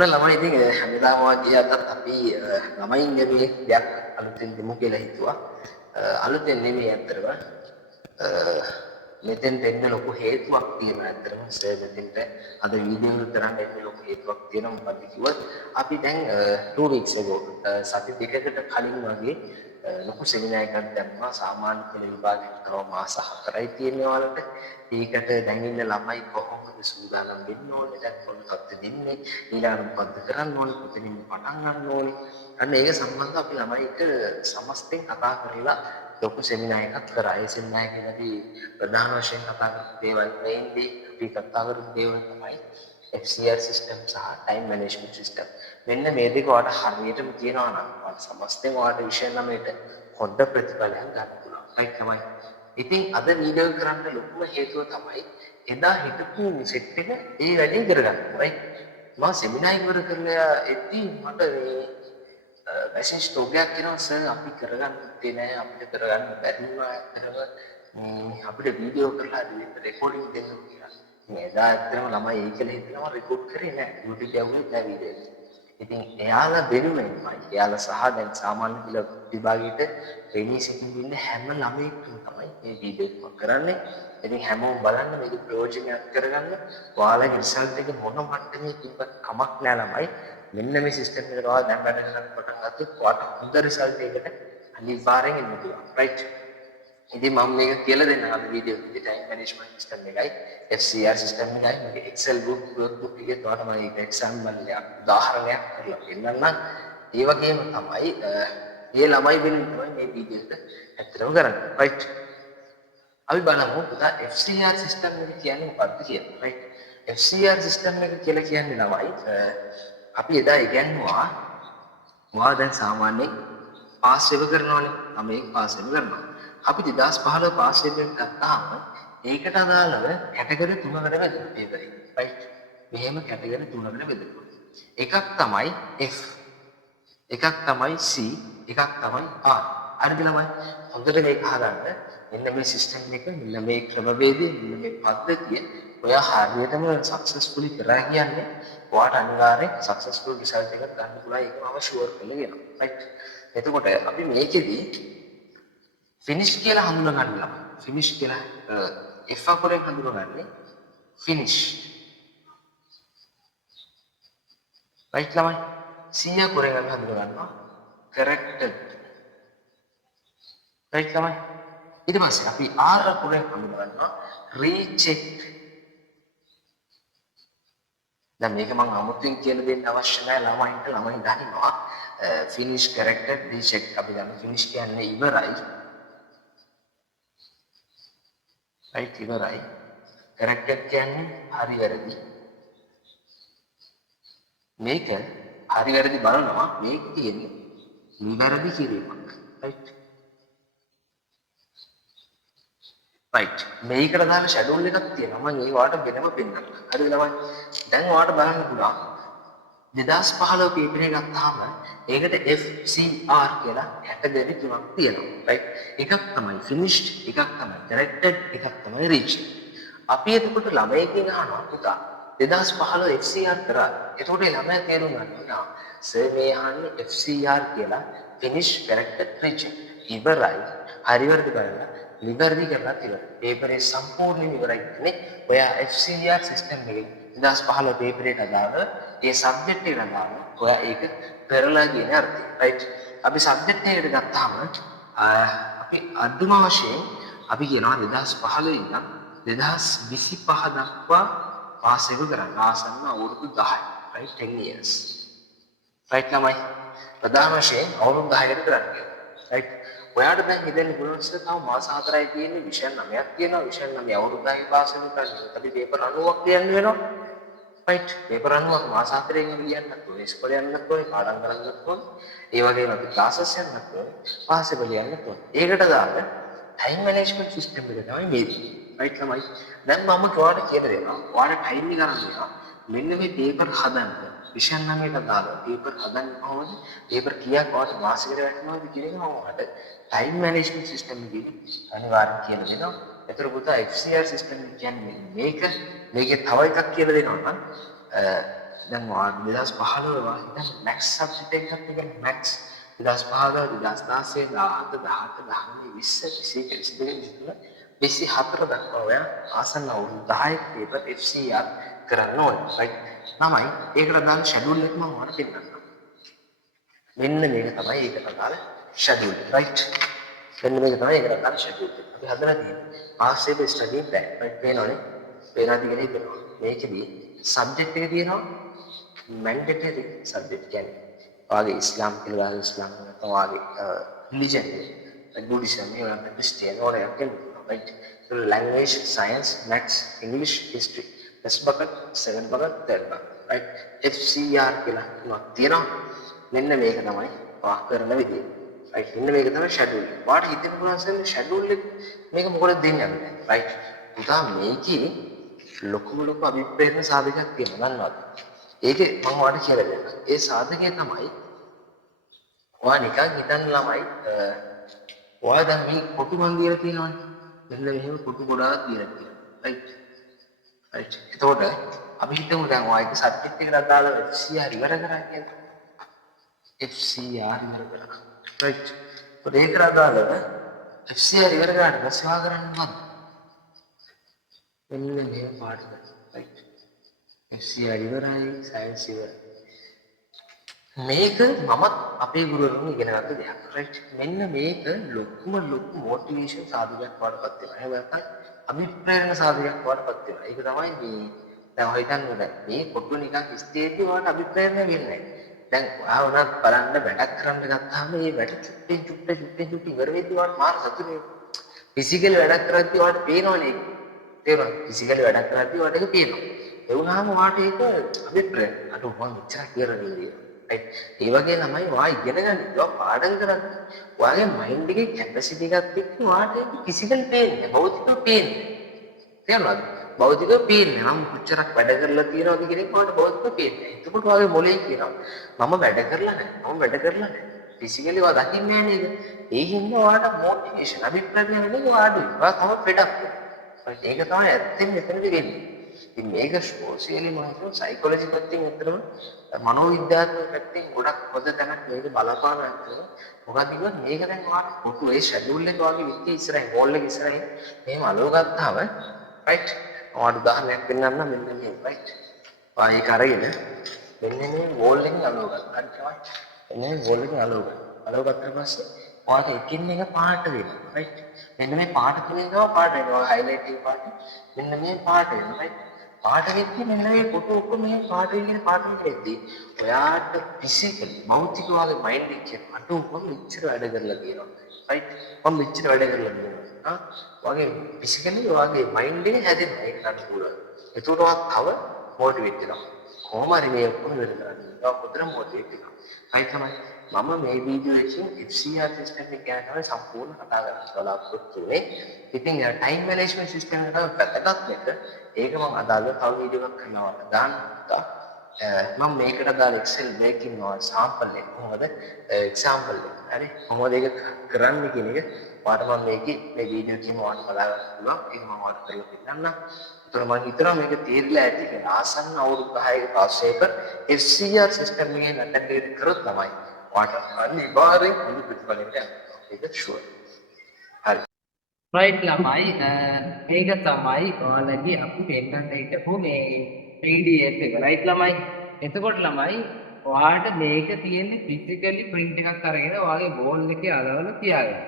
ඔන්න ළමයි ඉතින් හැමදාම වගේ අදත් අපි ළමයින්ගේ මේ දෙයක් අලුතෙන් දෙමු කියලා හිතුවා. අලුතෙන් නෙමෙයි ඇත්තටම. මෙතෙන්ට එන්න ලොකු හේතුවක් තියෙනවා ඇත්තටම. සර් මෙතෙන්ට අද වීඩියෝ එක කරන්න එන්න ලොකු හේතුවක් තියෙනවා. මොකද කිව්වොත් අපි දැන් 2 weeks ago සති දෙකකට කලින් වගේ ලොකු සෙමිනාර් එකක් දැම්මා. සාමාන්‍ය පෙළ විභාගයට තව මාස 4යි තියෙන්නේ ඔයාලට. ඒකට දැන් ඉන්න ළමයි කොහොමද සූදානම් වෙන්න ඕනේ, දැන් මොන තත්ත්වෙ දෙන්නේ, ඊළඟට මොකද්ද කරන්න ඕනේ, කොතනින් පටන් ගන්න ඕනේ. අන්න ඒක සම්බන්ධව අපි ළමයිට සමස්තයෙන් කතා කරලා ලොකු සෙමිනාර් එකක් කරා. ඒ සෙමිනාර් එකේදී අපි ප්‍රධාන වශයෙන් කතා කරපු දේවල් mainly අපි කතා කරපු දේවල් තමයි FCR system සහ time management system. මෙන්න මේ දෙක ඔයාලට හරියටම කියනවා නම් ඔයාලට සමස්තයෙන් ඔයාලට විෂය 9ට හොඳ ප්‍රතිඵලයක් ගන්න පුළුවන්. right තමයි. ඉතින් අද වීඩියෝ කරන්න ලොකුම හේතුව තමයි එදා හිටපු සෙට් එක ඒ වැඩේ කරගන්න. right? මම සෙමිනාර් ඉවර කරලා එද්දී මට මේ මැසේජ් තෝගයක් එනවා සර් අපි කරගන්න දෙන්නේ නැහැ, අපිට කරගන්න බැරි වුණා ඇත්තටම අපිට වීඩියෝ කරලා රෙකෝඩින් දෙන්න කියලා. මේ එදා ඇත්තටම ළමයි ඒක කියලා හිතනවා රෙකෝඩ් කරේ නැහැ. YouTube යවුනේ නැහැ වීඩියෝ එක. ඉතින් එයාලා වෙනුවෙන්මයි එයාලා සහ දැන් සාමාන්‍ය පෙළ විභාගයට රෙනී සිටින් ඉන්න හැම ළමයෙක්ම තමයි මේ වීඩියෝ එක කරන්නේ. ඉතින් හැමෝම බලන්න මේක ප්‍රයෝජනයක් කරගන්න. ඔයාලගේ රිසල්ට් එක මොන මට්ටමේ තිබ්බත් කමක් නෑ ළමයි. මෙන්න මේ සිස්ටම් එකට ඔයාලා දැන් වැඩ කරන්න පටන් ගත්තොත් ඔයාලට හොඳ රිසල්ට් එකකට අනිවාර්යෙන් එන්න පුළුවන්. right? ඉතින් මම මේක කියලා දෙන්නම් අද වීඩියෝ එකේ time management system එකයි FCR system එකයි මේක Excel workbook එකේ ඔයාලට මම ඒක example එකක් උදාහරණයක් කරලා පෙන්නන්නම්. ඒ වගේම තමයි මේ ළමයි වෙනුවෙන් මේ වීඩියෝ එක ඇත්තටම කරන්නේ. right? අපි බලමු පුතා FCR system එක කියන්නේ මොකක්ද කියලා. right? FCR system එක කියලා කියන්නේ ළමයි අපි එදා ඉගෙනුවා මොකද දැන් සාමාන්‍යයෙන් පාස් වෙව කරනවානේ. ළමයි පාස් වෙව කරනවා. අපි 2015 පාස් වෙන්න ගත්තාම ඒකට අදාළව කැටගරි 3කට බෙදෙනවා පේපර් එක. right? මෙහෙම කැටගරි 3කට බෙදෙනවා. එකක් තමයි F, එකක් තමයි C, එකක් තමයි R. හරිද ළමයි? හොඳට මේක අහගන්න. මෙන්න මේ සිස්ටම් එක, මෙන්න මේ ක්‍රමවේදය, මෙන්න මේ පද්ධතිය ඔයා හරියටම සක්සස්ෆුලි කරා කියන්නේ ඔයාට අනිවාර්යෙන් සක්සස්ෆුල් රිසල්ට් එකක් ගන්න පුළුවන්. ඒක මම ෂුවර් කරලා කියනවා. right? එතකොට අපි මේකෙදි ෆිනිෂ් කියලා හඳුනා ගන්නවා. ෆිනිෂ් කියලා F අකුරෙන් හඳුනාගන්නේ ෆිනිෂ්. right ළමයි? C අකුරෙන් අපි හඳුනා ගන්නවා corrected. right ළමයි? ඊට පස්සේ අපි R අකුරෙන් හඳුනා ගන්නවා recheck. දැන් මේක මම අමුතුවෙන් කියලා දෙන්න අවශ්‍ය නැහැ ළමයින්ට. ළමයි දන්නවා finish corrected recheck. අපි දන්න finish කියන්නේ ඉවරයි. right? ඉවරයි. corrected කියන්නේ හරි වැරදි. මේක හරි වැරදි බලනවා. මේක කියන්නේ නිවැරදි කිරීමක්. right? right. මේකට දාන ෂැඩෝල් එකක් තියෙනවා. මම ඒ වාට වෙනම පෙන්නන්නම්. හරිද ළමයි? දැන් වාට බලන්න පුළුවන් 2015 පේපර් එක ගත්තාම ඒකට FCR කියලා කැටගරි තුනක් තියෙනවා. right? එකක් තමයි finished, එකක් තමයි corrected, එකක් තමයි reached. අපි එතකොට ළමයිගෙන් අහනවා පුතා 2015 FCR කරා. එතකොට ළමයා තේරුම් ගන්නවා සර් මේ අහන්නේ FCR කියලා finished, corrected, reached. ඉවරයි. හරි වැරදි බලලා නිවැරදි කරලා තියෙනවා. පේපරේ සම්පූර්ණයෙන් ඉවරයි කියන්නේ ඔයා FCR සිස්ටම් එකේ 2015 පේපරේට අදාළ ඒ සබ්ජෙක්ට් එකට අදාළ ඔයා ඒක කරලා කියන අර්ථය. right? අපි සබ්ජෙක්ට් එකට ගත්තාම අපි අදුම වශයෙන් අපි කියනවා 2015 ඉඳන් 2025 දක්වා පාස් එක කරන්න ආසන්න අවුරුදු 10යි. right? 10 years. right ළමයි? ප්‍රධාන වශයෙන් අවුරුදු 10කට කරන්නේ. right? ඔයාට දැන් හිතෙන්න පුළුවන් තව මාස 4යි තියෙන්නේ, විෂය 9ක් තියෙනවා. විෂය 9 අවුරුදු 10යි පාස් වෙනකන් අපි පේපර් 90ක් ලියන්න වෙනවා. right? පේපර් 90ක් මාස 4කින් ලියන්නත් ඕනේ, ඉස්කෝලේ යන්නත් ඕනේ, පාඩම් කරන්නත් ඕනේ. ඒ වගේම අපි ක්ලාසස් යන්නත් ඕනේ, පාස් එක ලියන්නත් ඕනේ. ඒකට දාන්න ටයිම් මැනේජ්මන්ට් සිස්ටම් එක තමයි මේක. right ළමයි? දැන් මම ඔයාලට කියලා දෙනවා. ඔයාලට ටයිම් එක ගන්න දෙනවා. මෙන්න මේ පේපර් හදන්න. විෂය 9ට දාලා පේපර් හදන්න කොහොමද? පේපර් කීයක් ඔයාලට මාසෙකට වැටෙනවද කියන එක මම ඔයාලට ටයිම් මැනේජ්මන්ට් සිස්ටම් එකේදී අනිවාර්යෙන් කියලා දෙනවා. ඒතර පුතා FCR සිස්ටම් එක කියන්නේ මේකේ තව එකක් කියලා දෙනවා නම් දැන් ඔයාලා 2015 වගේ මැක්ස් සබ්ජෙක්ට් එකක් තියෙන මැක්ස් 2015 2016 17 18 19 20 21 22 දක්වා ඔයා ආසන්න අවුරුදු 10ක පේපර් FCR කරන්න ඕනේ. රයිට්. ළමයි ඒකට දාන ෂෙඩියුල් එක මම ඔයාලට පෙන්නන්නම්. මෙන්න මේක තමයි ඒකට දාන ෂෙඩියුල්. රයිට්. මෙන්න මේක තමයි ඒකට දාන ෂෙඩියුල් එක. අපි හදලා තියෙන්නේ pass paper study plan. Right. පේනවනේ. පේනාද කියලා හිතනවා. මේකෙදී සබ්ජෙක්ට් එක තියෙනවා මැන්ඩේටරි සබ්ජෙක්ට් කියන්නේ ඔයාගේ ඉස්ලාම් කියලා ඉස්ලාම් නැත්නම් ඔයාගේ රිලිජන් එක බුද්දිසම් එහෙම නැත්නම් ක්‍රිස්තියානි ඕනේ කියලා right language science maths english history first bucket second bucket third bucket right FCR කියලා තුනක් තියෙනවා මෙන්න මේක තමයි ඔයා කරන විදිය right මෙන්න මේක තමයි schedule එක ඔයාට හිතෙන්න පුළුවන් schedule එක මේක මොකටද දෙන්නේ අපිට right පුතා මේකේ ලොකු අභිප්‍රේරණ සාධකයක් තියෙනවා දන්නවද ඒකේ මම ඔයාලට කියලා දෙන්නම්. ඒ සාධකය තමයි ඔයා නිකන් හිතන්න ළමයි ඔයා දැන් මේ කොටු මන් දීලා තියෙනවනේ. මෙන්න මෙහෙම කොටු ගොඩාක් දීලා තියෙනවා. රයිට්. රයිට්. එතකොට අපි හිතමු දැන් ඔයා එක සබ්ජෙක්ට් එකකට අදාළව FCR ඉවර කරා කියලා. FCR ඉවර කරා. රයිට්. ඒකට අදාළව FCR ඉවර කරාට පස්සේ ඔයා කරන්නේ මොකක්ද? මෙන්න මෙහෙම පාඩක. රයිට්. FCR ඉවරයි සයන්ස් ඉවරයි. මේක මමත් අපේ ගුරුවරුන් ඉගෙන ගත්ත දෙයක්. රයිට්. මෙන්න මේක ලොකු මොටිවේෂන් සාධකයක් වඩපත් වෙනවා. එහෙම නැත්නම් අභිප්‍රේරණ සාධකයක් වඩපත් වෙනවා. ඒක තමයි මේ දැන් ඔය හිතන්නේ දැන් මේ කොටු නිකන් ස්ටේජ් වලට අභිප්‍රේරණ වෙන්නේ නැහැ. දැන් ඔයා උනත් බලන්න වැඩක් කරන්න ගත්තාම මේ වැඩ චුට්ටේ ඉවර වෙද්දී ඔයාට මාර සතුටුයි. ෆිසිකල් වැඩක් කරද්දී ඔයාට පේනවනේ. තේරුණාද? ෆිසිකල් වැඩක් කරද්දී ඔයාට ඒක පේනවා. ඒ වුණාම ඔයාට ඒක අභිප්‍රේරණ අර මම මෙච්චර කියලා නෙවෙයි. රයිට්. ඒ වගේ ළමයි ඔයා ඉගෙන ගන්න ඉතින් පාඩම් කරද්දී ඔයාගේ මයින්ඩ් එකේ කැපැසිටි එකත් එක්ක ඔයාට ඒක ෆිසිකල් පේන්නේ භෞතිකව පේන්නේ. තේරුණාද? භෞතිකව පේන්නේ නම් කොච්චරක් වැඩ කරලා තියෙනවද කියන එක ඔයාට භෞතිකව පේන්නේ. එතකොට ඔයාගේ මොලේ කියනවා මම වැඩ කරලා නැහැ. ෆිසිකලි ඔයා දකින්නේ නැහැ නේද? ඒ හින්දා ඔයාට මොටිවේෂන් අභිප්‍රාය වෙන්නේ ඔයාට. ඔයා තව ෆෙඩ් අප් වෙනවා. ඒක තමයි ඇත්තෙන් මෙතනදී වෙන්නේ. ඉතින් මේක සෝෂියලි මම හිතුවා සයිකොලොජි පැත්තෙන් අතරම මනෝවිද්‍යාත්මක පැත්තෙන් ගොඩක් පොද දැනක් මේක බලපාන අතර මොකද කිව්වොත් මේක දැන් ඔයාලට පොතු ඒ ෂෙඩියුල් එක වගේ විත්ති ඉස්සරහින් වෝල් එක ඉස්සරහින් මෙහෙම අලව ගත්තාම රයිට් ඔයාලට උදාහරණයක් දෙන්නම් මෙන්න මේ රයිට් ආයි කරගෙන මෙන්න මේ වෝල් එකෙන් අලව ගන්න හරි තමයි මෙන්න මේ වෝල් එකෙන් අලව ගත්තා පස්සේ ඔයාලට එකින් එක පාට වෙනවා රයිට් මෙන්න මේ පාට තුනේ ගාව පාට වෙනවා හයිලයිටිං පාට මෙන්න මේ පාට වෙනවා රයිට් පාට වෙද්දී මෙන්න මේ ෆොටෝ ඔක්කොම මේ පාට වෙන පාට වෙද්දී ඔයාට ෆිසිකලි භෞතික වාගේ මයින්ඩ් එකේ අටුවම මෙච්චර වැඩ කරලා තියෙනවා රයිට් මම මෙච්චර වැඩ කරලා තියෙනවා වගේ ෆිසිකලි වාගේ මයින්ඩ් එක හැදෙනවා ඒක නට පුළුවන් ඒකට තව මොටිවේට් වෙනවා කොහොම හරි මේ ඔක්කොම වැඩ කරන්නේ ඔයා පොතර මොටිවේට් වෙනවා රයිට් තමයි මම මේ වීඩියෝ එකෙන් FCR සිස්ටම් එක ගැන තමයි සම්පූර්ණ කතා කරන්න බලාපොරොත්තු වෙන්නේ. ඉතින් ටයිම් මැනේජ්මන්ට් සිස්ටම් එක තමයි වැදගත් එක. ඒක මම අදාළව තව වීඩියෝ එකක් කරනවා දාන්නවා. මම මේකට දාලා Excel breaking or sample එක කොහොමද example එක. හරි. කොහොමද ඒක කරන්නේ කියන එක ඔයාලට මම මේ වීඩියෝ එකේම ඔයාලට බලා ගන්න පුළුවන්. ඒක මම ඔයාලට කරලා පෙන්නන්නම්. ඒතර මම හිතනවා මේක තේරිලා ඇති කියලා. ආසන්න අවුරුදු 10ක පාස්සේ එක FCR සිස්ටම් එකේ නැට්ටක් කරොත් තමයි ඔයාට අනිවාර්යෙන් මුළු ප්‍රතිඵලෙට යනවා. ඒක ෂුවර්. හරි. රයිට් ළමයි මේක තමයි ඔයාලගේ අපි පෙන්නන්න හිටපු මේ PDF එක. රයිට් ළමයි. එතකොට ළමයි ඔයාට මේක තියෙන්නේ ෆිසිකලි print එකක් අරගෙන ඔයාගේ බෝල් එකේ අලවලා තියාගන්න.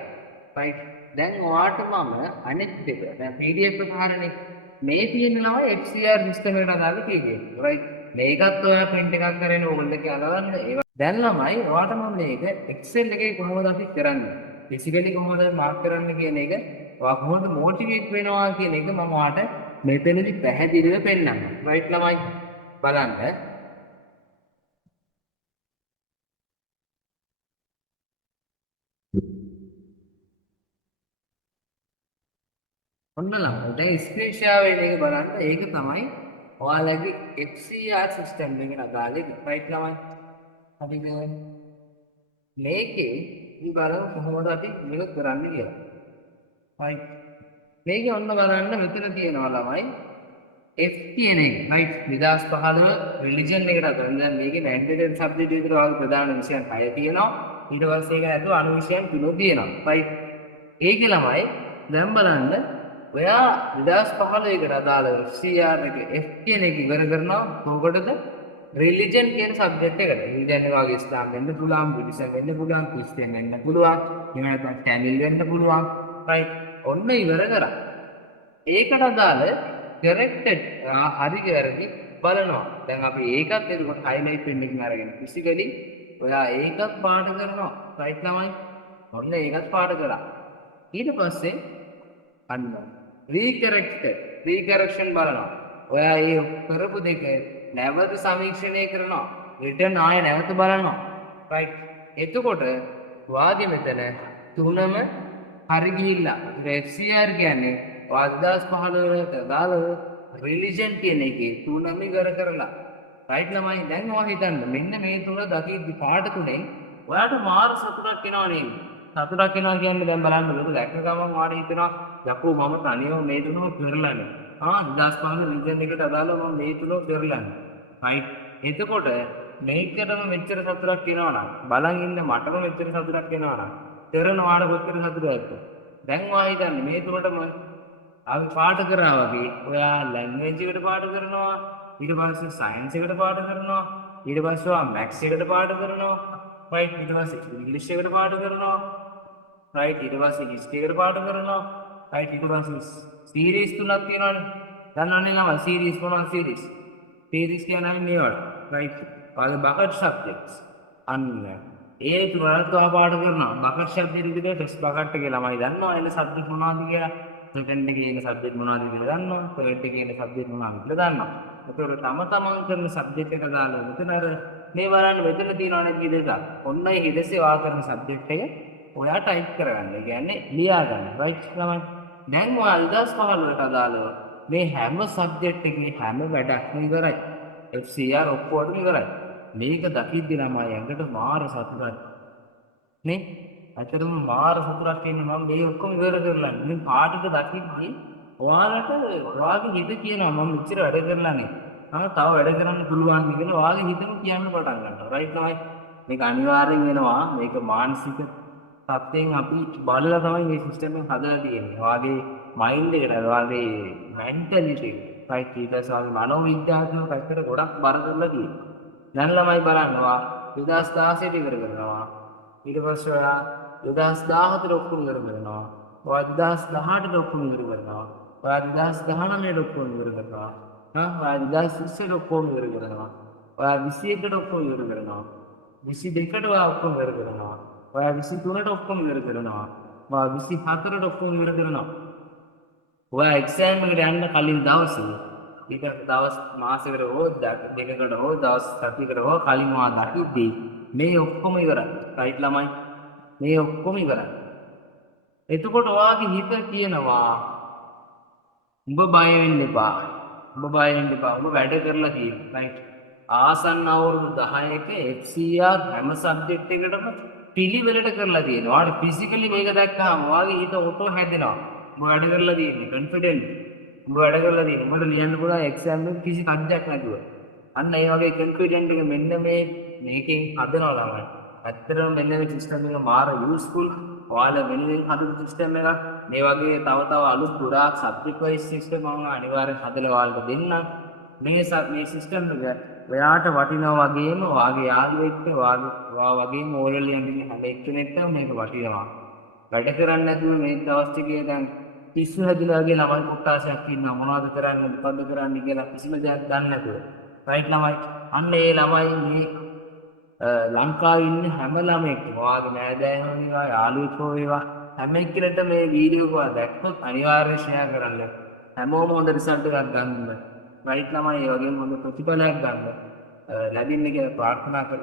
රයිට්. දැන් ඔයාට මම අනෙක් දෙක දැන් PDF එක හරනේ මේ තියෙන ළමයි FCR සිස්ටම් එකට අදාළ PDF. රයිට්. මේකත් ඔයා print එකක් කරගෙන බෝල් එකේ අලවන්න. දැන් ළමයි ඔයාට මම මේක Excel එකේ කොහොමද අපි කරන්නේ? ෆිසිකලි කොහොමද මාක් කරන්න කියන එක ඔයා කොහොමද මොටිවේට් වෙනවා කියන එක මම ඔයාට මෙතනදී පැහැදිලිව පෙන්නන්නම්. රයිට් ළමයි බලන්න. ඔන්න ළමයි දැන් ස්ක්‍රීන් ෂෙයා වෙන එක බලන්න. ඒක තමයි ඔයාලගේ FCR සිස්ටම් එකකට අදාළ එක. රයිට් ළමයි. හරිද? මේකේ අපි බලමු කොහොමද අපි මේක කරන්නේ කියලා. right මේක ඔන්න බලන්න මෙතන තියෙනවා ළමයි F කියන එක right 2015 රිලිජන් එකට අතන දැන් මේකේ මැන්ඩේටරි සබ්ජෙක්ට් විතර වගේ ප්‍රධාන විෂයන් 6 තියෙනවා ඊට පස්සේ ඒක ඇතුළේ අනු විෂයන් 3 තියෙනවා right ඒකේ ළමයි දැන් බලන්න ඔයා 2015 එකට අදාළ FCR එක F කියන එක ඉවර කරනවා කොහොකටද රිලිජන් කියන සබ්ජෙක්ට් එකට රිලිජන් එක වගේ ඉස්ලාම් වෙන්න පුළුවන් බුද්දිසම් වෙන්න පුළුවන් ක්‍රිස්තියානි වෙන්න පුළුවන් එහෙම නැත්නම් ටැමිල් වෙන්න පුළුවන් right ඔන්න ඉවර කරා ඒකට අදාළ corrected හරි වැරදි බලනවා. දැන් අපි ඒකත් එතකොට highlight වෙන්න එකකින් අරගෙන physically ඔයා ඒකත් පාඩ කරනවා. right ළමයි. ඔන්න ඒකත් පාඩ කරා. ඊට පස්සේ අන්න recorrection බලනවා. ඔයා ඒ කරපු දෙක නැවත සමීක්ෂණය කරනවා. return ආය නැවත බලනවා. right. එතකොට වාගේ මෙතන තුනම හරි ගිහිල්ලා FCR කියන්නේ 2015 දාල රිලිජන් කියන එකේ තුනම ඉවර කරලා රයිට් ළමයි දැන් ඔයා හිතන්න මෙන්න මේ තුන දකිද්දි පාඩ තුනේ ඔයාට මාර සතුටක් එනවා නේද සතුටක් එනවා කියන්නේ දැන් බලන්න ලොකු දැක්ක ගමන් ඔයාට හිතෙනවා යකෝ මම තනියම මේ තුනම කරලානේ 2015 රිලිජන් එකට අදාළව මම මේ තුනම කරලානේ රයිට් එතකොට මේකටම මෙච්චර සතුටක් එනවා නම් බලන් ඉන්න මටම මෙච්චර සතුටක් එනවා නම් කරන වාඩ කොච්චර සතුටක්ද දැන් ඔයා හිතන්නේ මේ තුනටම අපි පාඩ කරා වගේ ඔයා ලැන්ග්වේජ් එකට පාඩ කරනවා ඊට පස්සේ සයන්ස් එකට පාඩ කරනවා ඊට පස්සේ ඔයා මැත්ස් එකට පාඩ කරනවා රයිට් ඊට පස්සේ ඉංග්‍රීසි එකට පාඩ කරනවා රයිට් ඊට පස්සේ හිස්ටරි එකට පාඩ කරනවා රයිට් ඊට පස්සේ සීරීස් තුනක් තියෙනවානේ දන්නවනේ නම සීරීස් මොනවද සීරීස් කියන්නේ මේවට රයිට් ඔයාගේ බකට් සබ්ජෙක්ට්ස් අන්න ඒ තුනට ඔයා පාඩ කරනවා බකට් සබ්ජෙක්ට් විදිහට ටෙස්ට් බකට් එකේ ළමයි දන්නවා එන සබ්ජෙක්ට් මොනවද කියලා සෙකන්ඩ් එකේ ඉන්න සබ්ජෙක්ට් මොනවද කියලා දන්නවා තර්ඩ් එකේ ඉන්න සබ්ජෙක්ට් මොනවද කියලා දන්නවා ඒකවල තම තමන් කරන සබ්ජෙක්ට් එක දාලා මෙතන අර මේ බලන්න මෙතන තියෙනවනේ කී දෙක ඔන්නයි හිතසේ වා කරන සබ්ජෙක්ට් එක ඔයා ටයිප් කරගන්න. ඒ කියන්නේ ලියා ගන්න. රයිට් ළමයි. දැන් ඔයා 2015ට අදාළව මේ හැම සබ්ජෙක්ට් එකේ හැම වැඩක්ම ඉවරයි. FCR ඔක්කොම ඉවරයි. මේක දකිද්දි ළමයි ඇඟට මාර සතුටක්. නේ? ඇත්තටම මාර සතුටක් එන්නේ මම මේ ඔක්කොම ඉවර කරලා. මේ පාඩක දකිද්දි ඔයාලට ඔයාගේ හිත කියනවා මම මෙච්චර වැඩ කරලානේ. තව වැඩ කරන්න පුළුවන් කියලා ඔයාගේ හිතම කියන්න පටන් ගන්නවා. රයිට් ළමයි. මේක අනිවාර්යෙන් වෙනවා. මේක මානසික තත්ත්වයෙන් අපි බලලා තමයි මේ සිස්ටම් එක හදලා තියෙන්නේ. ඔයාගේ මයින්ඩ් එකට, ඔයාගේ මෙන්ටැලිටි එක. රයිට් ඊට පස්සේ ඔයාගේ මනෝවිද්‍යාත්මක පැත්තට ගොඩක් බර කරලා තියෙනවා. දැන් ළමයි බලන්නවා 2016 ඉවර කරනවා. ඊට පස්සේ ඔයා 2017 ඔක්කොම ඉවර කරනවා. ඔයා 2018 ඔක්කොම ඉවර කරනවා. ඔයා 2019 ඔක්කොම ඉවර කරනවා. ඔයා 2020 ඔක්කොම ඉවර කරනවා. ඔයා 21 ඔක්කොම ඉවර කරනවා. 22ට ඔයා ඔක්කොම ඉවර කරනවා. ඔයා 23ට ඔක්කොම ඉවර කරනවා. ඔයා 24ට ඔක්කොම ඉවර කරනවා. ඔයා එක්සෑම් එකට යන්න කලින් දවසේ ඊට දවස් මාසෙකට හෝ දෙකකට හෝ දවස් සතියකට හෝ කලින් ඔයා දකිද්දී මේ ඔක්කොම ඉවරයි. රයිට් ළමයි. මේ ඔක්කොම ඉවරයි. එතකොට ඔයාගේ හිත කියනවා උඹ බය වෙන්න එපා. උඹ බය වෙන්න එපා. උඹ වැඩ කරලා තියෙනවා. රයිට්. ආසන්න අවුරුදු 10ක FCR හැම සබ්ජෙක්ට් එකකටම පිළිවෙලට කරලා තියෙනවා. ඔයාට ෆිසිකලි මේක දැක්කම ඔයාගේ හිත ඔටෝ හැදෙනවා. උඹ වැඩ කරලා තියෙන්නේ කොන්ෆිඩන්ට්. උඹ වැඩ කරලා තියෙන්නේ. උඹට ලියන්න පුළුවන් එක්සෑම් එක කිසි කන්ජක් නැතුව. අන්න ඒ වගේ කොන්ෆිඩන්ට් එක මෙන්න මේකෙන් හදනවා ළමයි. ඇත්තටම මෙන්න මේ සිස්ටම් එක මාර යූස්ෆුල්. ඔයාලා වෙනුවෙන් හදපු සිස්ටම් එකක්. මේ වගේ තව අලුත් ගොඩාක් සබ්ජෙක්ට් වයිස් සිස්ටම් මම අනිවාර්යෙන් හදලා ඔයාලට දෙන්නම්. මේ සිස්ටම් එක ඔයාට වටිනවා වගේම ඔයාගේ යාළුවෙක්ට ඔයා වගේම ඕලෙල් යන්නේ හැම එක්කෙනෙක්ටම මේක වටිනවා. වැඩ කරන්නේ නැතුව මේ දවස් ටිකේ දැන් පිස්සු හැදිලා වගේ ළමයි කොට්ටාසයක් ඉන්නවා මොනවද කරන්නේ මොකද්ද කරන්නේ කියලා කිසිම දෙයක් දන්නේ නැතුව. රයිට් ළමයි. අන්න ඒ ළමයි මේ ලංකාවේ ඉන්න හැම ළමෙක්ම ඔයාගේ නෑදෑයෝ වේවා යාළුවෙක්ෝ වේවා හැම එක්කෙනෙක්ට මේ වීඩියෝ එක දැක්කොත් අනිවාර්යයෙන් ෂෙයා කරන්න. හැමෝම හොඳ රිසල්ට් එකක් ගන්න. රයිට් ළමයි ඒ වගේම හොඳ ප්‍රතිඵලයක් ගන්න. ලැබෙන්න කියලා ප්‍රාර්ථනා කරනවා.